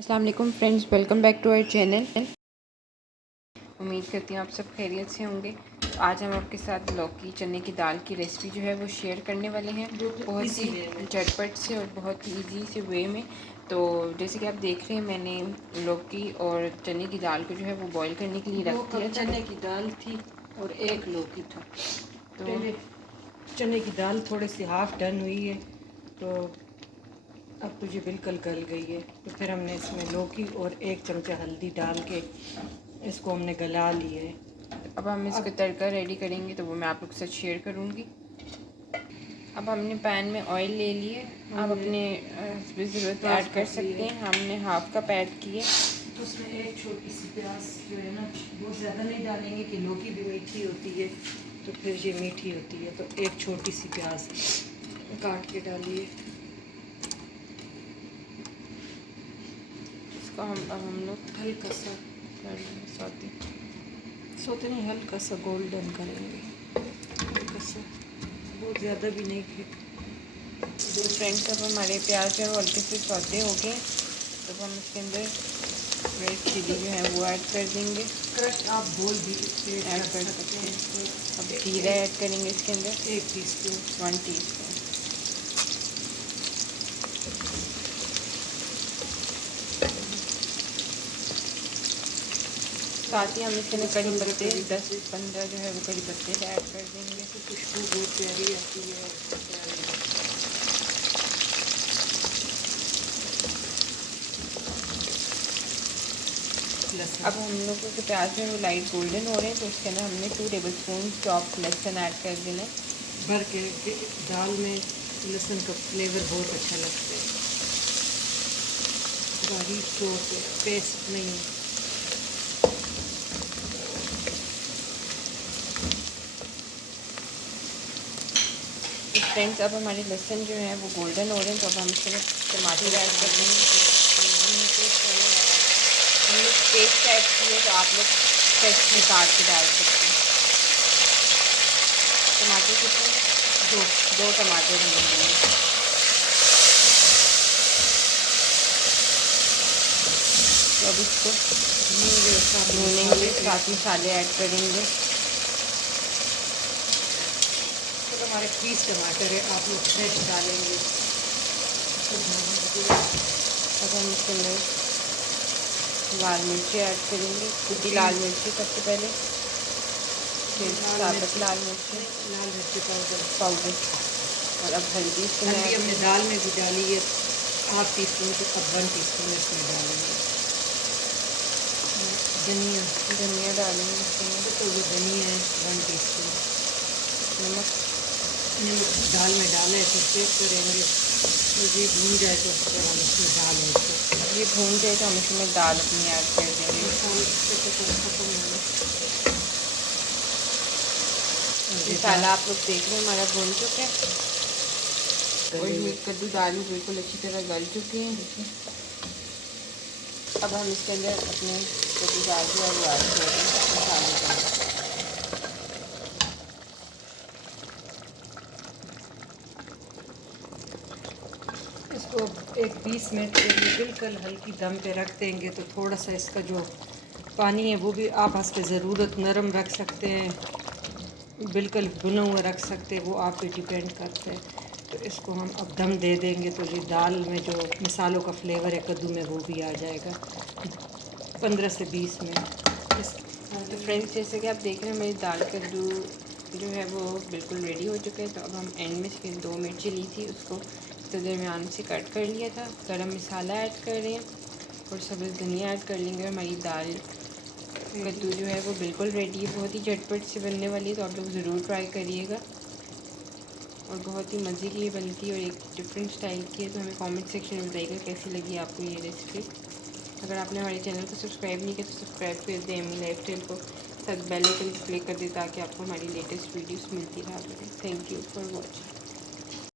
अस्सलाम वालेकुम friends, welcome back to our channel. उम्मीद करती हूँ आप सब खैरियत से होंगे। तो आज हम आपके साथ लौकी चने की दाल की रेसिपी जो है वो शेयर करने वाले हैं, बहुत ही झटपट से और बहुत ही ईजी से वे में। तो जैसे कि आप देख रहे हैं, मैंने लौकी और चने की दाल को जो है वो बॉईल करने के लिए रख दिया। चने की दाल थी और एक लौकी था। तो चने की दाल थोड़ी सी हाफ डन हुई है, तो अब तो ये बिल्कुल गल गई है। तो फिर हमने इसमें लौकी और 1 चमचा हल्दी डाल के इसको हमने गला लिया है। अब हम इसका तड़का रेडी करेंगे, तो वो मैं आप लोग के साथ शेयर करूँगी। अब हमने पैन में ऑयल ले लिए, आप अपने ज़रूरत ऐड कर सकते हैं। हमने हाफ कप ऐड किए। तो उसमें एक छोटी सी प्याज जो है ना, बहुत ज़्यादा नहीं डालेंगे कि लौकी भी मीठी होती है, तो फिर ये मीठी होती है। तो एक छोटी सी प्याज काट के डालिए। इसको हम लोग हल्का सा सोते नहीं, हल्का सा गोल्डन करेंगे, हल्का सा, बहुत ज़्यादा भी नहीं कि। तो फ्रेंड्स, अब हमारे प्याज जो है वो हल्के से सौते हो गए, तो हम इसके अंदर रेड चिली जो है वो ऐड कर देंगे। क्रश आप बोल भी ऐड कर सकते हैं। अब जीरा ऐड करेंगे इसके अंदर 1 टीस्पून, 1 टीस्पून। साथ ही हम इसके अंदर कड़ी पत्ते 10 से 15 जो है वो कड़ी पत्ते ऐड कर देंगे। तो खुशबू बहुत प्यारी आती है। अब हम लोगों के प्याज जो है वो लाइट गोल्डन हो रहे हैं, तो उसके अंदर हमने 2 टेबलस्पून चॉप लहसुन ऐड कर देना है। भर के दाल में लहसुन का फ्लेवर बहुत अच्छा लगता है, बारीक तो पेस्ट नहीं। तो फ्रेंड्स, अब हमारे लहसुन जो है वो गोल्डन हो रहे हैं, तो अब हम इसमें टमाटर ऐड कर देंगे। हम लोग पेस्ट ऐड किए, तो आप लोग फ्रेश में काट के डाल सकते हैं। टमाटर कितने? 2 टमाटर हमने लिए। तो अब इसको भूनेंगे, साथ मसाले ऐड करेंगे। तो हमारे 20 टमाटर है, आप लोग फ्रेश डालेंगे। अब हम इसके अंदर लाल मिर्ची ऐड करेंगे, कुटी लाल मिर्ची सबसे पहले, फिर साबुत लाल मिर्ची पाउडर, और अब हल्दी हमने दाल में भी डाली है ½ टीस्पून, तो अब 1 टीस्पून इसमें डालेंगे। धनिया डालेंगे इसमें, तो ये धनिया है 1 टीस्पून। नमक दाल में डाला है, तो चेक करेंगे, तो ये भून जाए तो फिर हम इसमें डालेंगे। ये भून जाए तो हम इसमें दाल अपनी ऐड कर देंगे। मसाला आप लोग देख रहे हैं हमारा भून चुका है, और कद्दू दाल भी बिल्कुल अच्छी तरह गल चुके हैं। अब हम इसके अंदर अपने कद्दू दाल जो है वो ऐड कर देंगे मसाले के अंदर। इसको एक 20 मिनट के लिए बिल्कुल हल्की दम पे रख देंगे। तो थोड़ा सा इसका जो पानी है वो भी आप हंसते ज़रूरत नरम रख सकते हैं, बिल्कुल भुना हुआ रख सकते हैं, वो आप पे डिपेंड करता है। तो इसको हम अब दम दे देंगे, तो ये दाल में जो मसालों का फ्लेवर है कद्दू में वो भी आ जाएगा। 15 से 20 मिनट। तो फ्रेंड्स, जैसे कि आप देख रहे हैं मेरी दाल कद्दू जो है वो बिल्कुल रेडी हो चुका है। तो अब हम एंड में इसके 2 मिर्ची ली थी, उसको तो दरमियान से कट कर लिया था। गरम मसाला ऐड कर रहे हैं और सब्ज़ धनिया ऐड कर लेंगे। हमारी दाल कद्दू जो है वो बिल्कुल रेडी है, बहुत ही झटपट से बनने वाली है, तो आप लोग ज़रूर ट्राई करिएगा। और बहुत ही मज़े की ये बनती है और एक डिफरेंट स्टाइल की है। तो हमें कमेंट सेक्शन में बताइएगा कैसी लगी आपको ये रेसिपी। अगर आपने हमारे चैनल को सब्सक्राइब नहीं किया तो सब्सक्राइब कर दें, एमी लाइफस्टाइल को, साथ बेल आइकन क्लिक कर दें ताकि आपको हमारी लेटेस्ट वीडियोस मिलती रहा करें। Thank you for watching.